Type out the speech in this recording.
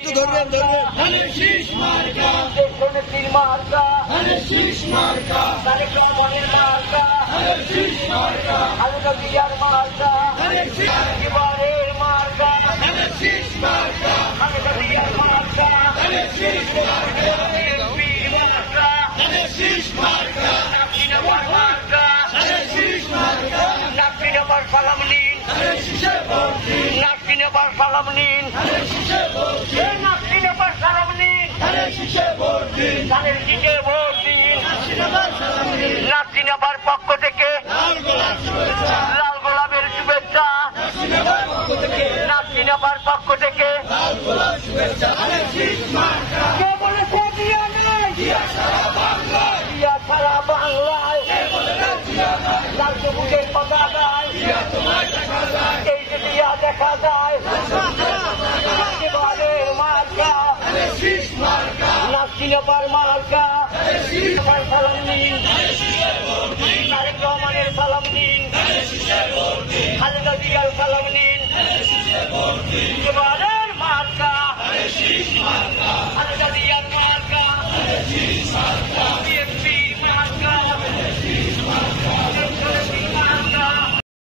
একটু ধরবেন শীষ মার্কা দেশনেত্রীর মার্কা শীষ মার্কা তারেক রহমানের মার্কা শীষ মার্কা খালেদা জিয়ার মার্কা এবারের মার্কা শীষ মার্কা খালেদা জিয়ার মার্কা শীষ মার্কা বিএনপির মার্কা শীষ মার্কা নাসিনাবার মার্কা শীষ মার্কা নাসিনাবার সালাম নিন শীষে ভোট দিন নাসিনাবার সালাম নিন শীষে ভোট দিন নাসিনাবার সালাম নিন শীষে ভোট দিন ধানের দিকে ভোট দিন জিন্দাবাদ সালাম দিন নাসিনাবার পক্ষ থেকে লাল গোলাপ শুভেচ্ছা লাল গোলাপের শুভেচ্ছা জিন্দাবাদ পক্ষ থেকে নাসিনাবার পক্ষ থেকে লাল গোলাপ শুভেচ্ছা শীষ মার্কা কে বলেছে দিয়া নাই জিয়া সারা বাংলায় দিয়া সারা বাংলায় কে বলে না জিয়া নাই লাল সবুজের পতাকায় জিয়া তোমায় দেখা যায় এই যে দিয়া দেখা যায় এবারের মার্কা শীষ মার্কা নাসিনাবার মার্কা শীষ আমার সালাম নিন শীষে ভোট দিন তারেক রহমানের সালাম নিন শীষে ভোট দিন খালেদা জিয়ার সালাম নিন শীষে ভোট দিন